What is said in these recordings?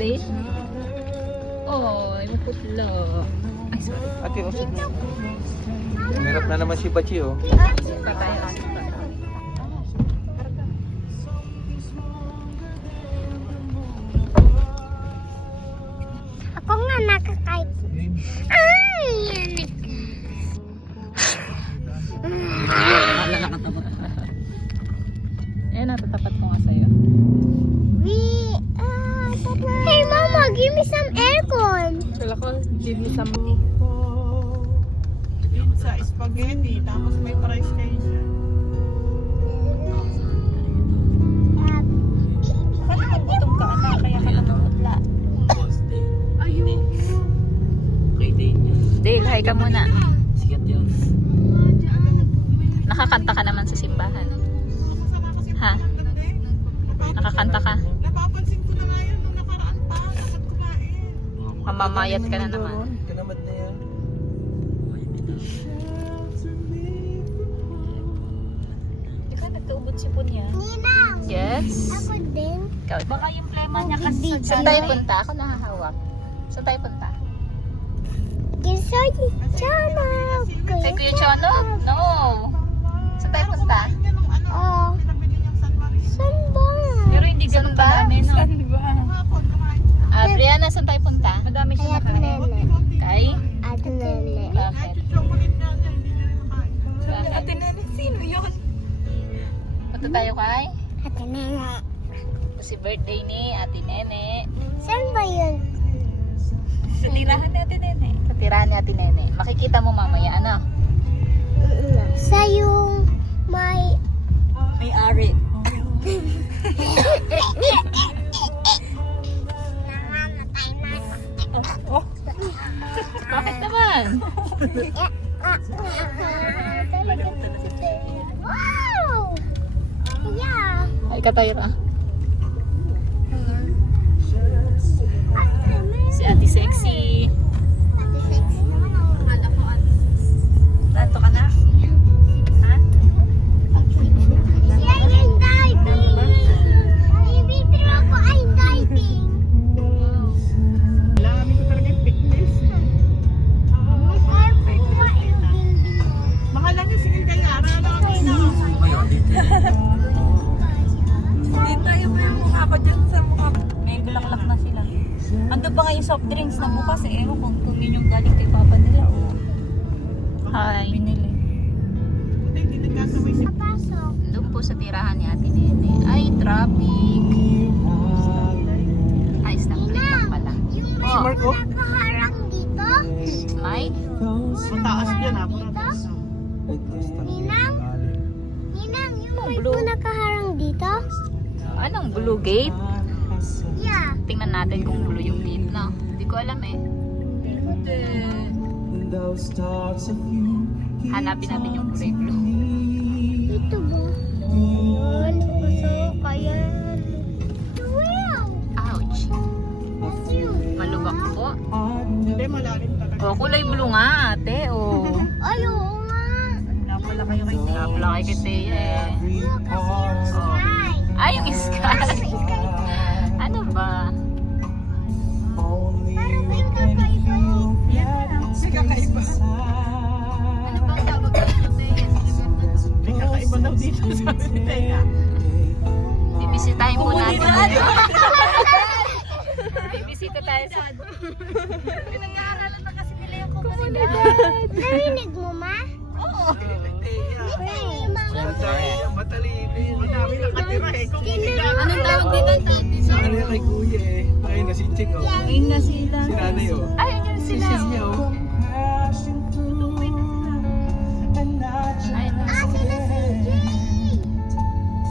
Ate? Oh, may putla. Ay, sorry. Ate, usap mo. Hirap na naman si Bachi, oh. Patay ate. Ako nga nakakait. Ay! Eh, natatapat ko nga sa'yo. Hey mama, give me some aircon. Wala ko, give me some. Pizza, spaghetti, tapos may fries kayo dyan. Paano kung gutom ka, anak? Kaya ka namumutla. Ayun. Dale, hi ka muna. Sikat yun. Nakakanta ka naman sa simbahan. Ha? Nakakanta ka? Napapansin ko na nga yun nung nakaraan pa. Dapat kumain. Mamamayat ka na naman. Kanamat na yan. Ikaw nagkaubod si Punya. Ninang, Yes? ako din. Ikaw. Baka yung plema niya kasi Saan tayo punta? Ako nakahawak. Saan tayo punta? Kisoy, Chana. Kay Kuya Chono? No. Saan tayo punta? Oh, pinabili niyang San Maria. saan ba? Pero hindi ganun kadami, no? Hapon, kumain. Brianna, saan tayo punta? Madami Kaya nene. Kay? At nene. Bakit? Yung chocolate nga niya, hindi niya rin nakain. Bakit? Ate Nene, sino yun? Punta tayo kay? At nene. Kasi birthday ni Ate Nene. Saan ba yun? Sa tirahan natin Nene. Sa tirahan ni Ate Nene. Makikita mo mamaya, ano? Sa yung may... May ari. Bakit naman? Wow! Yeah! Ay ka tayo ra. Si Ate Sexy. Tato ka na? Ha? Yan yung diving! Bibitro ako ay diving! Lami ko talaga yung fitness. Mahal lang yung sige kaya. Hindi tayo ba yung mukha ko dyan sa mukha? May bulaklak na sila. Ando ba nga yung soft drinks na bukas eh? Ewan kung kumin yung galing kay papa nila o Hi. binili. Hindi nagkasabay si Papasok. Doon po sa tirahan ni Ate Nene. Ay, traffic. Ay, stoplight lang pala. Yung may Oh, Marco? nakaharang dito. Mike? mataas yan ha. Ninang? Ninang, yung may blue. nakaharang dito? Anong blue gate? Yeah. Tingnan natin kung blue yung gate, no? Hindi ko alam eh. Hanapin natin yung kulay blue. Ito ba? Yun. So, kaya... Wow! Ouch. That's you. Malubak po. Hindi, malalim talaga. Oh, kulay blue nga, ate. Oh. Ay, oo nga. Wala pala kayo kay Wala pala kay Kiteye eh. Look, kasi yung sky. Ay, yung sky. May sky. Ano ba? Parang may kakaiba yun. May kakaiba. Ano ba ang tawag kay Kiteye? May kakaiba daw dito sa Teka. Bibisitahin po natin. Bibisita tayo sa... Pinag-aaralan na kasi nila yung komunidad. Narinig mo, ma? Oo. Ay, mga... Matalibin. Madami nakatira eh. Komunidad. Anong tawag dito? Ano yan kay kuya eh. Ayun na si Ching, oh. Ayun na sila. Si nanay, oh. Ay, andyan Si sila. sis niya, oh. Ay, Ah, sila si Jay.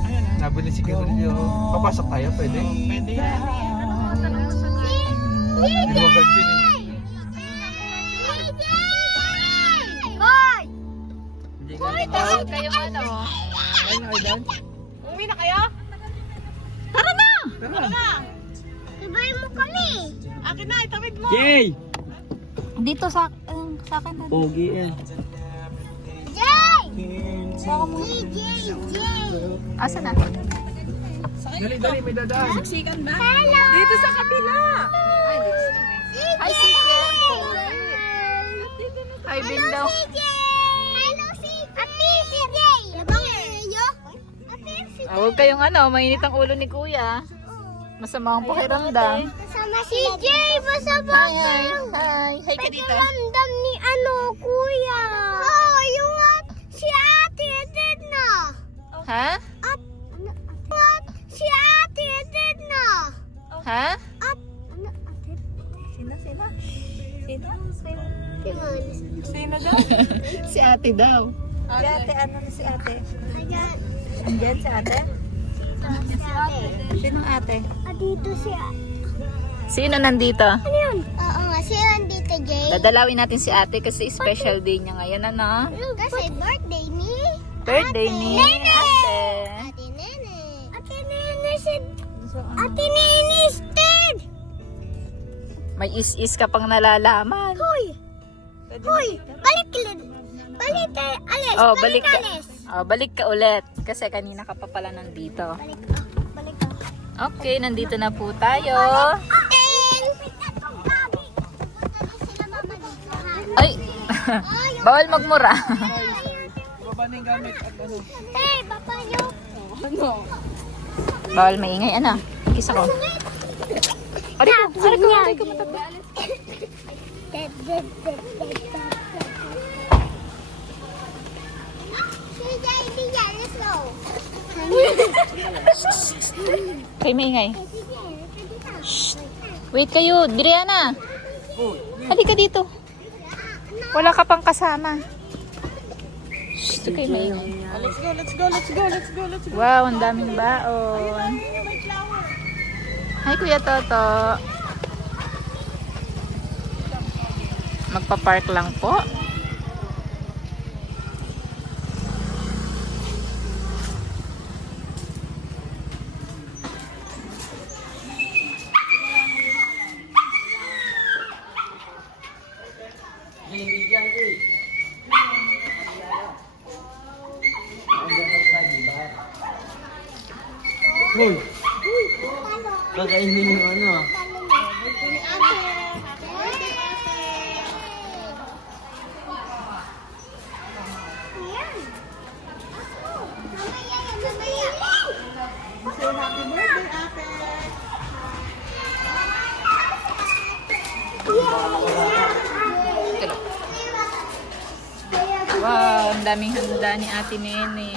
Ayun na. Nabili si Kirilio. Papasok tayo, pwede? Pwede yan. Hindi mo ganyan eh. Hoy! Hoy, tawag kayo ano? Ayun na, Aidan. Uwi na kayo? Tara na! Tara. Sabay mo kami. Akin na, itawid mo. Yay! Dito sa akin na. Pogi eh. Jay! Jay! Asa na? Dali, may dadaan. Hello! Dito sa kabila. Hi, si Hi, Bindaw. CJ! Hello, CJ! Ate, CJ! Labang iyo? Ate, CJ! Huwag kayong mainit ang ulo ni Kuya. Masama ang pakiramdam. Kasama CJ! Masama Hi, hi. Hi. Hi ka dito. pakiramdam ni kuya. Oh, yung si ate din na. Ha? Si ate din na. Ha? Sino? Sino daw? Si ate daw. Si ate, ano na si ate? Ayan. Andiyan si ate? Si ate. Sinong ate? Dito si Sino nandito? Ano yun? Oo nga, si Dito Jay. Dadalawin natin si ate kasi special day niya ngayon, ano? Kasi birthday ni Birthday ni Nene. ate. Ate Nene. Ate Nene si Ate Nene is dead. May is-is ka pang nalalaman. Hoy. Hoy, balik alis. Oh, balik ka. Alis. Oh, balik ka ulit. Kasi kanina ka pa pala nandito. Balik. Okay, nandito na po tayo. Ay! Bawal magmura. Baba na yung gamit at ano. Hey, papa nyo. Bawal maingay. Ano? Kiss ako. Ari ko matata. Let's go. Kay maingay. Wait kayo. Diriana. Halika dito. Wala ka pang kasama. Shh, kay maingay. Let's go. Wow, ang daming baon. Hi, Kuya Toto. Magpa-park lang po. Hoy! Kakainin yung ano. Wow, ang daming handa ni Ate Nene.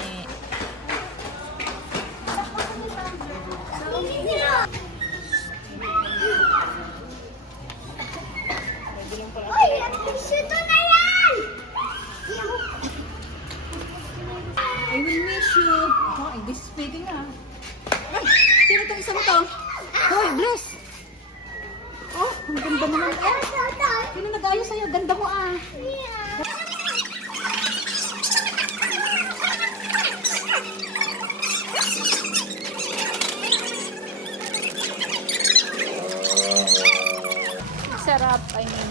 Ito na yan! I will miss you. Oh, this is pwede na. Ay, sino itong isa mo to? Hoy, bless. Oh, ang ganda naman. Sino nag-ayos sa'yo? Ganda mo ah. Sarap, I mean.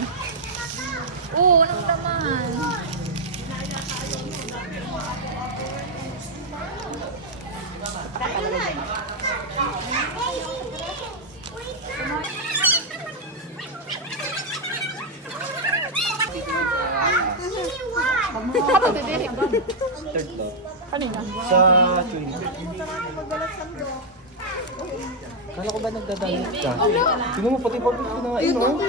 Oo, anong laman? Ano to, Derek? Third to. Kanina? Sa twin. Kala ko ba nagdadamit ka? Sino mo pati pabalik ko na nga ino?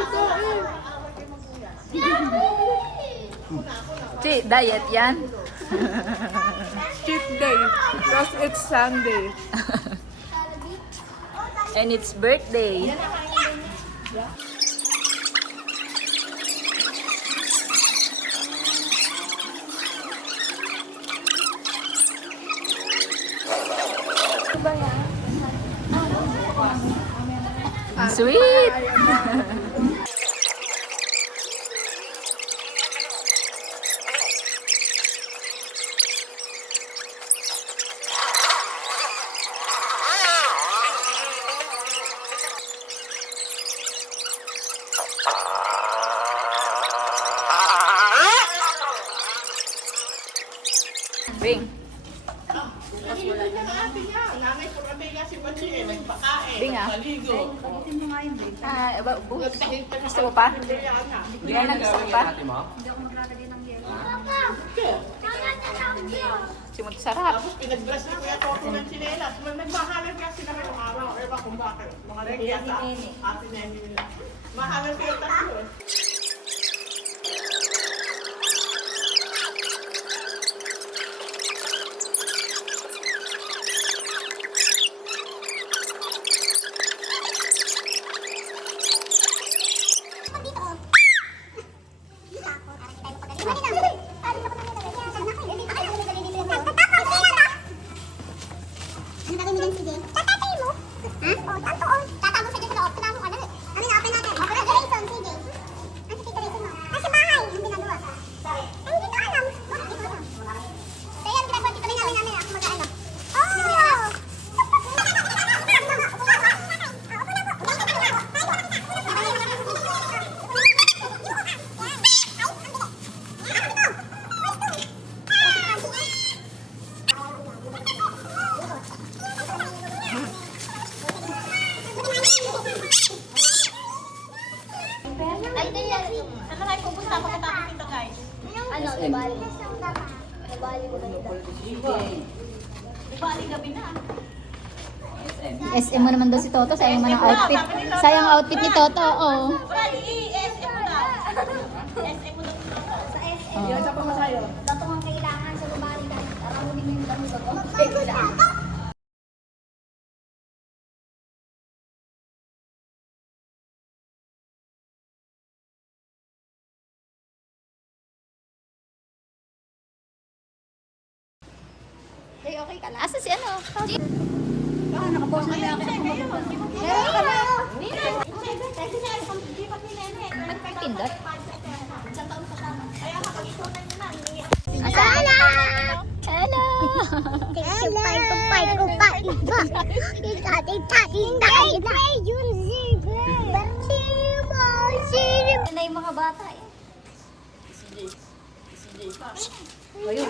Chi, diet yan? Cheat day because it's Sunday. And it's birthday. Sweet! Bring. nanay ko kami nga si Bachi eh, nagpakain, Di nga. nagpaligo. Palitin mo nga yun, babe. Gusto mo pa? Hindi Yan ang gusto ko pa. Ate mo? Hindi ako maglalagay ng yelo. Simot sarap. Tapos pinag-dress ni Kuya Toto ng chinelas. Nagmahalan kasi na ngayong araw. Ewan kung bakit. Mga nahiya sa ate Nene nila. Mahalan sila tatlo eh. Ano kayo pupunta pagkatapos dito guys? Ano, Bali. Bali ko na Di ba aling gabi na? SM mo naman daw si Toto. Sayang mo ng outfit. Sayang outfit ni Toto, oh. Wala, i-SM mo na. SM mo na. Sa SM. Dato ang kailangan sa Bali guys. Aramunin mo yung dami ba? Hey, okay ka lang. Asa si ano? Ah, nakapost na yung akin. Meron ka na. Nagpindot. Hello! Hello! Kupay, kupay, kupay. Itati, tati, tati. Yun, zebra. Zebra. Yan na yung mga bata eh. Ayun,